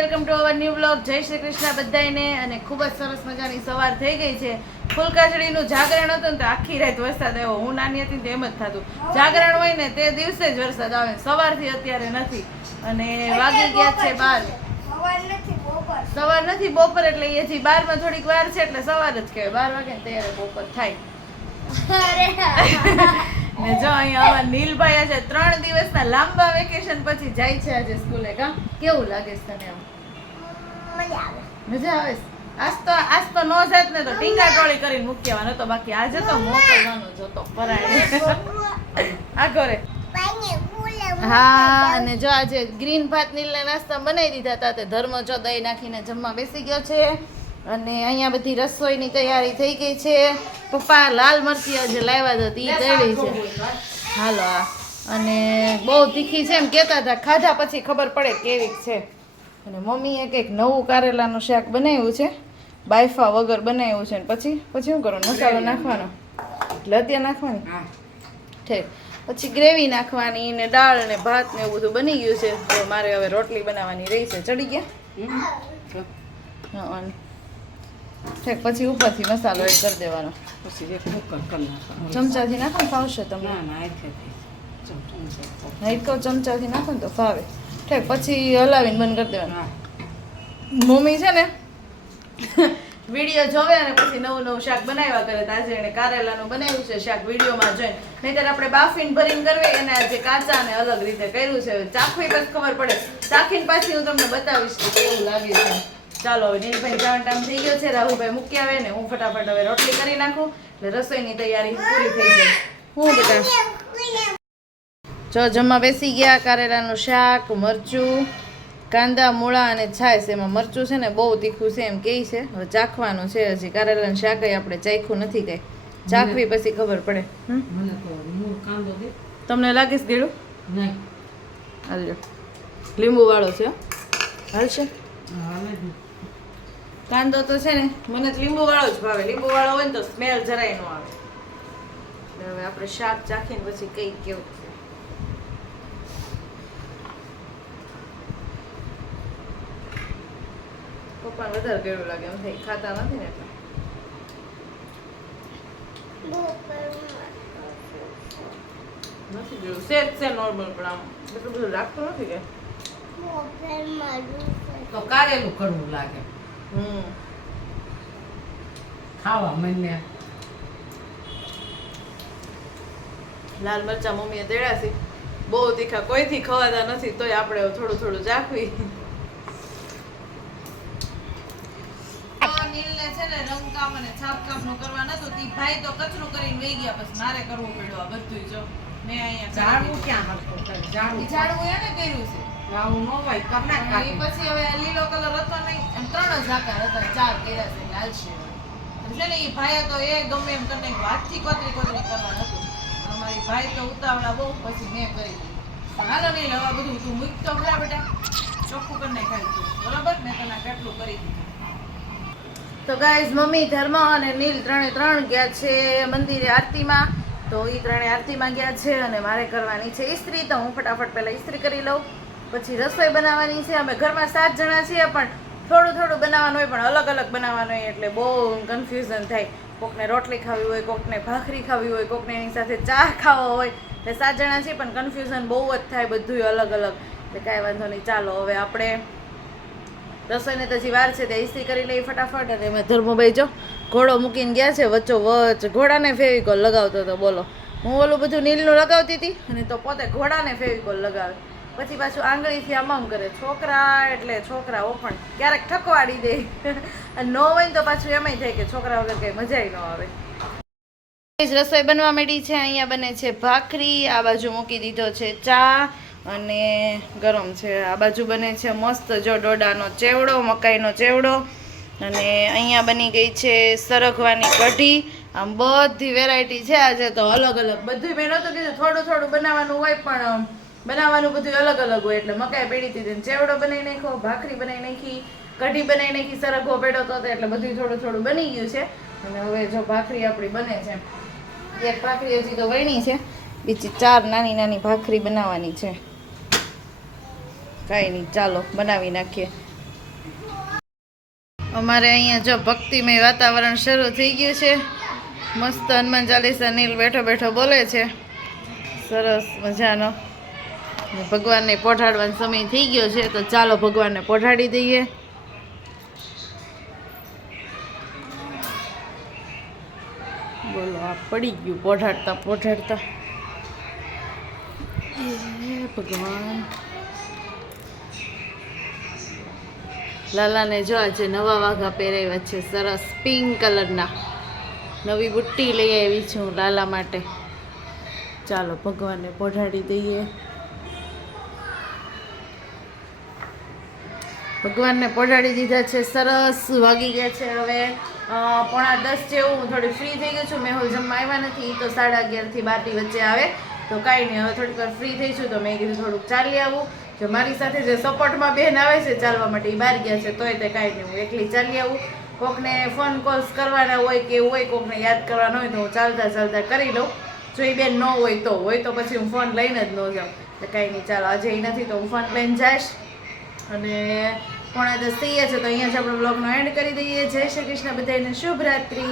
Welcome to our new blog. જય શ્રી કૃષ્ણ બધાને. અને ખૂબ જ સરસ મજાની સવાર થઈ ગઈ છે. ફૂલકાચડીનું જાગરણ હતું ને તો આખી રાત વરસાદ આવ્યો. હું નાની હતી તો એમ જ થતું, જાગરણ હોય ને તે દિવસે જ વરસાદ આવે, સવારથી અત્યારે નથી. અને વાગી ગયા છે 12. સવાર નથી, બપોર. એટલે એ હજી 12 માં થોડીક વાર છે એટલે સવાર જ કહેવાય. 12 વાગે ને ત્યારે બપોર થાય. ને જો અહીંયા નીલભાઈ આજે 3 દિવસના લાંબા વેકેશન પછી જાય છે આજે સ્કૂલે. કા કેવું લાગે છે તને? મજા આવે છે. આજ તો નો જાત ને તો ટીંગા ટોળી કરીને મૂકવાનો હતો, બાકી આજે તો મોકલવાનો જ હતો પરાણે. આ કરે હા. અને જો આજે ગ્રીન ભાત નીલના નાસ્તા બનાવી દીધા હતા. તે ધર્મ જો દહીં નાખીને જમવા બેસી ગયો છે. અને અહીંયા બધી રસોઈની તૈયારી થઈ ગઈ છે. પપ્પા લાલ મરચી આજે લાવ્યા હતા, ઈ તળી છે. હાલો. અને બહુ તીખી છે એમ કહેતા હતા, ખાધા પછી ખબર પડે કેવી છે. અને મમ્મીએ કંઈક નવું કારેલાનું શાક બનાવ્યું છે, બાયફા વગર બનાવ્યું છે. પછી શું કરવાનું? મસાલો નાખવાનો એટલે અત્યારે નાખવાની ઠીક. પછી ગ્રેવી નાખવાની ને દાળ ને ભાત ને એવું બધું બની ગયું છે. તો મારે હવે રોટલી બનાવવાની રહી છે. ચડી ગયા હા. ઠીક. પછી ઉપરથી મસાલો એડ કરી દેવાનો. ચમચાથી નાખો ને ફાવશે તમને? હાઈટ કહો ચમચાથી નાખો ને તો ફાવે. ઠીક. પછી હલાવીને બંધ કરી દેવાનું. મમ્મી છે ને વિડીયો જોવે અને પછી નવું નવું શાક બનાવ્યા કરે. તો આજે એને કારેલાનું બનાવ્યું છે શાક વિડીયોમાં જોઈને. નહીંતર આપણે બાફીને ભરીને કરવી, અને આજે કાચા અને અલગ રીતે કર્યું છે. ચાખવી પછી ખબર પડે. ચાખીને પાછી હું તમને બતાવીશ કે કેવું લાગે છે. ચાલો હવે નીલભાઈ જવાનો ટાઈમ થઈ ગયો છે. રાહુલભાઈ મૂકી આવે ને હું ફટાફટ હવે રોટલી કરી નાખું એટલે રસોઈની તૈયારી પૂરી થઈ જાય. હું બેટા જો જમવા બેસી ગયા. કારેલાનું શાક, મરચું, કાંદા, મૂળા અને છાશ. એમાં મરચું છે ને બહુ તીખું છે એમ કહે છે. હવે ચાખવાનું છે. હજી કારેલાનું શાક આપણે ચાખ્યું નથી કઈ. ચાખવી પછી ખબર પડે. તમને લાગે છે ગેડું? હાલજો. લીંબુ વાળો છે, હાલશે? કાંદો તો છે ને મને લીંબુ વાળો જ ભાવે. લીંબુ વાળો હોય ને તો સ્મેલ જરાય ન આવે. હવે આપણે શાક ચાખીને પછી કઈ કેવું છે. પપ્પાને વધારે કેવું લાગે એમ થાય, ખાતા નથી ને એટલે. નથી જોયું સેજ છે નોર્મલ, પણ આમ એટલું બધું લાગતું નથી કે તો કારેલું કડવું લાગે. ખાવા મને લાલ મરચા મમ્મીએ તેડ્યા છે. બહુ તીખા કોઈથી ખવાતા નથી, તોય આપણે થોડું થોડું ચાખવી. નીલને છે ને રંગકામ અને છાપકામ નું કરવા નતું. તી ભાઈ તો કચરું કરીને વહી ગયા, પછી મારે કરવું પડ્યું આ બધું. જો મેં અહીંયા ઝાડવું ક્યાં હતો? ઝાડવું એને કર્યું છે. ઝાડવું ન હોય કરના કાઢી. પછી હવે લીલો કલર હતો નહીં, એમ 3 જ આકાર હતા, 4 કર્યા છે લાલ છે. છે ને એ ભાઈ તો એ ગમે એમ કરીને હાથથી કોતરી કરવા હતું. અમારી ભાઈ તો ઉતાવળા બહુ, પછી મેં કરી દીધું. હાલો નહીં લવા બધું તું મૂક તો ખરા બેટા, ચોખ્ખું કરી નાખાય તું બરાબર. મેં તને કેટલું કરી દીધું. તો ગાઈઝ મમ્મી, ધર્મ અને નીલ 3 ગયા છે મંદિરે આરતીમાં. તો એ 3 આરતીમાં ગયા છે અને મારે કરવાની છે ઇસ્ત્રી. તો હું ફટાફટ પહેલાં ઇસ્ત્રી કરી લઉં, પછી રસોઈ બનાવવાની છે. અમે ઘરમાં 7 જણા છીએ, પણ થોડું થોડું બનાવવાનું હોય, પણ અલગ અલગ બનાવવાનું હોય એટલે બહુ કન્ફ્યુઝન થાય. કોકને રોટલી ખાવી હોય, કોકને ભાખરી ખાવી હોય, કોકને એની સાથે ચા ખાવો હોય. એટલે 7 જણા છીએ પણ કન્ફ્યુઝન બહુ જ થાય, બધું અલગ અલગ. એટલે કાંઈ વાંધો નહીં. ચાલો હવે આપણે રસોઈને તો હજી વાર છે, તે ઇસ્ત્રી કરી લઈએ ફટાફટ. અને એમાં ધર્મભાઈ જો ઘોડો મૂકીને ગયા છે વચ્ચો વચ્ચ. ઘોડાને ફેવિકોલ લગાવતો હતો બોલો. હું ઓલું બધું નીલનું લગાવતી હતી અને તો પોતે ઘોડાને ફેવિકોલ લગાવે. પછી પાછું આંગળીથી આમ કરે. છોકરા એટલે છોકરાઓ પણ ક્યારેક ઠકવાડી દે. અને ન હોય ને તો પાછું એમાંય થાય કે છોકરા વગર કંઈ મજા ન આવે. રસોઈ બનવા માંડી છે. અહીંયા બને છે ભાખરી, આ બાજુ મૂકી દીધો છે ચા અને ગરમ છે. આ બાજુ બને છે મસ્ત જો ડોડાનો ચેવડો, મકાઈનો ચેવડો. અને અહીંયા બની ગઈ છે સરગવાની કઢી. આમ બધી વેરાયટી છે આજે તો અલગ અલગ બધું. મેં નહોતું કીધું થોડું થોડું બનાવવાનું હોય, પણ બનાવવાનું બધું અલગ અલગ હોય. એટલે મકાઈ પેડી હતી, ચેવડો બનાવી નાખ્યો, ભાખરી બનાવી નાખી, કઢી બનાવી નાખી, સરગવો પેડો તો એટલે બધું થોડું થોડું બની ગયું છે. અને હવે જો ભાખરી આપણી બને છે. એક ભાખરી હજી તો વણી છે, બીજી 4 નાની નાની ભાખરી બનાવવાની છે. કાંઈ નહીં, ચાલો બનાવી નાખીએ. અમારે અહીંયા જો ભક્તિમય વાતાવરણ શરૂ થઈ ગયું છે. મસ્ત હનુમાન ચાલીસા નીલ બેઠો બેઠો બોલે છે, સરસ મજાનો. ભગવાનને પોઢાડવાનો સમય થઈ ગયો છે, તો ચાલો ભગવાનને પોઢાડી દઈએ. બોલો, આ પડી ગયું પોઢાડતા પોઢાડતા. ભગવાન લાલાને જો આજે નવા વાઘા પહેરાવ્યા છે, સરસ પિંક કલરના. નવી બુટ્ટી લઈ આવી છું લાલા માટે. ચાલો ભગવાનને પોઢાડી દઈએ. ભગવાનને પોઢાડી દીધા છે, સરસ. વાગી ગયા છે હવે 9:45 જેવું. હું થોડી ફ્રી થઈ ગઈ છું. મેહુલ જમવા આવ્યા નથી, તો 11:30 થી 12 વચ્ચે આવે, તો કાંઈ નહીં. હવે થોડીક વાર ફ્રી થઈ છું, તો મેં કીધું થોડુંક ચાલી આવું. જો મારી સાથે જે સપોર્ટમાં બહેન આવે છે ચાલવા માટે, એ બહાર ગયા છે, તોય તે કાંઈ નહીં, હું એકલી ચાલી આવું. કોકને ફોન કોલ્સ કરવાના હોય કે એવું હોય, કોકને યાદ કરવાના હોય, તો હું ચાલતા ચાલતા કરી લઉં. જો એ બેન ન હોય તો પછી હું ફોન લઈને જ ન જાઉં. તો કાંઈ નહીં, ચાલો આજે એ નથી તો હું ફોન લઈને જઈશ. અને 9:45 થઈ ગયા છે, તો અહીંયા જ આપણે બ્લોગનો એન્ડ કરી દઈએ. જય શ્રી કૃષ્ણ, બધાને શુભ રાત્રિ.